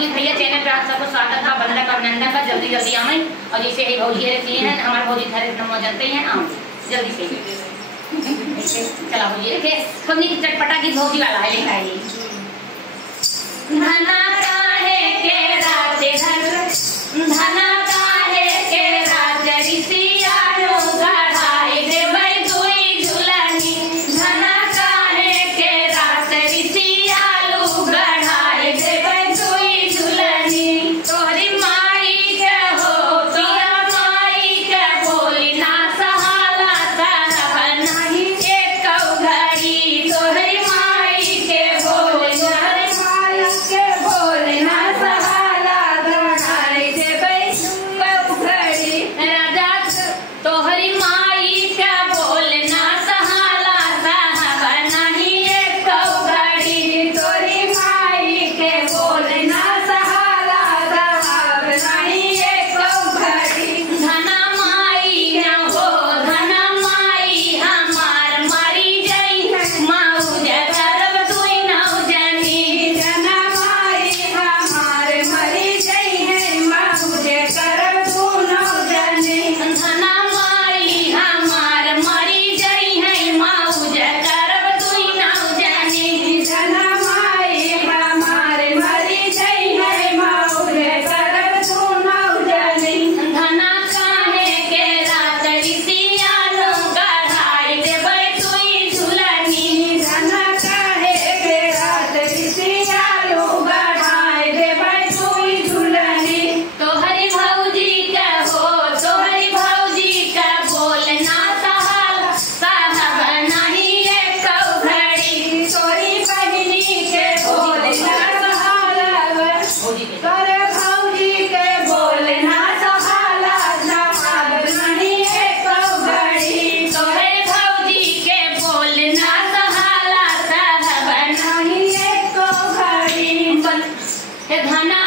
भौजी भैया चैनल पे आप सबको स्वागत है, बंदा का अभिनंदन का। जल्दी जल्दी आए और जैसे ही भौजी रहती हैं हमारे भौजी घर नंबर जानते हैं आओ जल्दी से चला भौजी रखे खुद चटपटा की भौजी वाला है लिखाई धना काहे के राते धना काहे के राते ऋषिया नो गढ़ाई देबै दुई झुलनी धना काहे के राते ऋषिया लो गढ़ाई देबै दुई झुलनी तोहरी माई के हो तोरा माई के बोली ना सहाला तारा नहीं एक घड़ी तोहरी माई के बोली के बोले ना सहाला गढ़ाई देबै घड़ी राजा तोहरी माई के बोले ना सहाला तारा नहीं एक घड़ी तोहरी माई के बोले ना सहाला तारा नहीं एक घड़ी धना माई न हो धना माई हमार मरी जई मौज करब तुई नौ जनी धना माई हमार मरी जई है मौज करब तू नौ जनी धना माई हमार मरी जई है मौज करब तुई नौ जनी धना माई हमार मरी जई है मौज करब तू नौ जनी धना काहे के रात ऋषिया नो गढ़ाई देबै तुई झुलनी धना काहे के रात ऋषिया नो गढ़ाई देबै तुई झुलनी तोहरी भौजी के हो तोहरी भौजी के बोल ना सहाला साहब नहीं एक घड़ी तोरी बहिनी के बोल ना सहाला तोरे भौजी के बोल ना सहाला साहब नहीं एक घड़ी तोरे भौजी के बोल ना सहाला साहब नहीं एक घड़ी धना